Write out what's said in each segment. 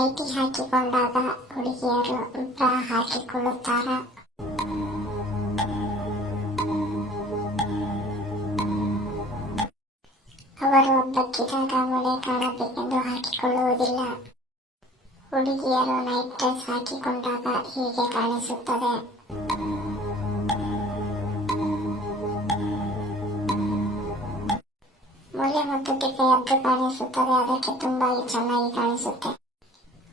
Nighty ಹಾಕಿಕೊಂಡಾಗ ಹುಡುಗಿಯರು ಬ್ರಾ ಹಾಕಿಕೊಳ್ಳುತ್ತಾರೆ. ಅವರು ಬಗ್ಗಿದಾಗ ಮೊಳೆ ಕಾಣಬೇಕೆಂದು ಹಾಕಿಕೊಳ್ಳುವುದಿಲ್ಲ. ಹುಡುಗಿಯರು ನೈಟ್ ಡ್ರೆಸ್ ಹಾಕಿಕೊಂಡಾಗ ಹೀಗೆ ಕಾಣಿಸುತ್ತದೆ. ಮೊಳೆ ಮತ್ತು ಟಿಕೆ ಎದ್ದು ಕಾಣಿಸುತ್ತದೆ, ಅದಕ್ಕೆ ತುಂಬಾ ಚೆನ್ನಾಗಿ ಕಾಣಿಸುತ್ತೆ.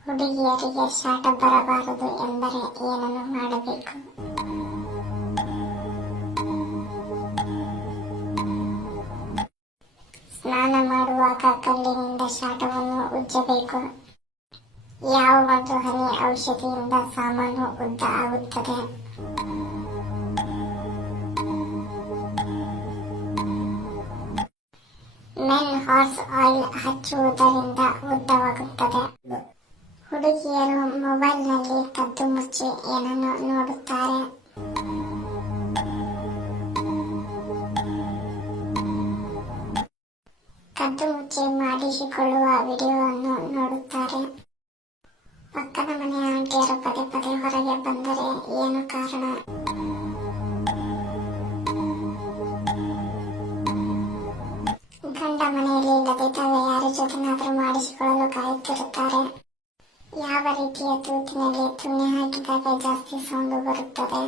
ಹುಡುಗಿಯರಿಗೆ ಶಾಟ ಬರಬಾರದು ಎಂದರೆ ಏನನ್ನು ಮಾಡಬೇಕು? ಸ್ನಾನ ಮಾಡುವಾಗ ಕಲ್ಲಿನಿಂದ ಶಾಟವನ್ನು ಉಜ್ಜಬೇಕು. ಯಾವ ಒಂದು ಹನಿ ಔಷಧಿಯಿಂದ ಸಾಮಾನು ಉದ್ದ ಆಗುತ್ತದೆ? ಮೆನ್ ಹಾರ್ಸ್ ಆಯಿಲ್ ಹಚ್ಚುವುದರಿಂದ ಉದ್ದವಾಗುತ್ತದೆ. ಹುಡುಗಿಯರು ಮೊಬೈಲ್ನಲ್ಲಿ ಕದ್ದು ಮುಚ್ಚಿ ಏನನ್ನು ನೋಡುತ್ತಾರೆ? ಕದ್ದು ಮುಚ್ಚಿ ಮಾಡಿಸಿಕೊಳ್ಳುವ ವಿಡಿಯೋವನ್ನು ನೋಡುತ್ತಾರೆ. ಪಕ್ಕದ ಮನೆಯ ಆಂಟಿಯರು ಪದೇ ಪದೇ ಹೊರಗೆ ಬಂದರೆ ಏನು ಕಾರಣ? ಗಂಡ ಮನೆಯಲ್ಲಿ ಇಲ್ಲದಿದ್ದಾಗ ಯಾರ ಜೊತೆನಾದರೂ ಮಾಡಿಸಿಕೊಳ್ಳಲು ಕಾಯುತ್ತಿರುತ್ತಾರೆ. ಯಾವ ರೀತಿಯ ತೂತಿನಲ್ಲಿ ತುಣಿ ಹಾಕಿದಾಗ ಜಾಸ್ತಿ ಸೌಂಡ್ ಬರುತ್ತದೆ?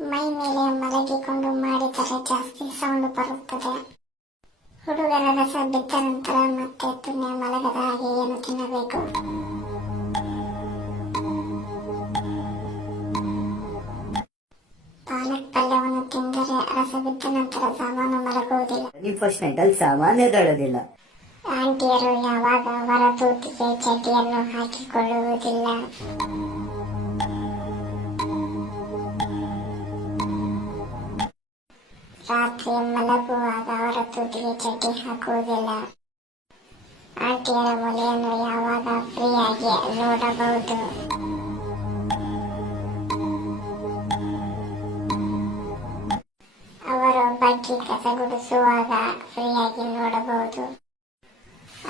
ಮೈ ಮೇಲೆ ಮಲಗಿಕೊಂಡು ಮಾಡಿದರೆ ಜಾಸ್ತಿ ಸೌಂಡ್ ಬರುತ್ತದೆ. ಹುಡುಗರ ರಸ ಬಿದ್ದ ನಂತರ ಮತ್ತೆ ತುಣ್ಣೆ ನೀವು ಫಸ್ಟ್ ನೈಟ್ ಅಲ್ಲಿ ಸಾಮಾನ್ಯ ಹೇಳೋದಿಲ್ಲ ಆಂಟಿಯರು ಯಾವಾಗ ಹೊರದೂತಿಗೆ ಚಡ್ಡಿಯನ್ನು ಹಾಕಿಕೊಳ್ಳುವುದಿಲ್ಲ. ರಾತ್ರಿ ಮಲಗುವಾಗ ಅವರ ತೂತಿಗೆ ಚಡ್ಡಿ ಹಾಕುವುದಿಲ್ಲ. ಆಂಟಿಯರ ಮೊಲೆಯನ್ನು ಯಾವಾಗ ಫ್ರೀಯಾಗಿ ನೋಡಬಹುದು? ಬಗ್ಗಿ ಕಸ ಗುಡಿಸುವಾಗ ಫ್ರೀಯಾಗಿ ನೋಡಬಹುದು.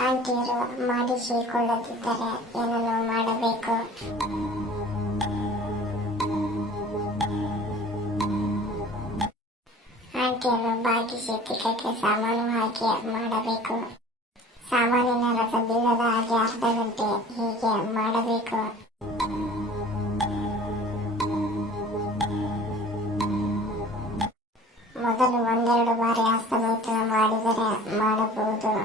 ಆಂಟಿಯರು ಮಾಡಿಸಿಕೊಳ್ಳದಿದ್ದರೆ ಏನನ್ನು ಮಾಡಬೇಕು. ಆಂಟಿಯನ್ನು ಬಾಗಿಸಿ ತಿಕ್ಕಕ್ಕೆ ಸಾಮಾನು ಹಾಕಿ ಮಾಡಬೇಕು. ಸಾಮಾನಿನ ರಸ ಬೀಳದ ಹಾಗೆ ಅರ್ಧ ಗಂಟೆ ಹೀಗೆ ಮಾಡಬೇಕು. ಮೊದಲು ಒಂದೆರಡು ಬಾರಿ ಹಸ್ತಮೈಥುನ ಮಾಡಿದರೆ ಮಾಡಬಹುದು.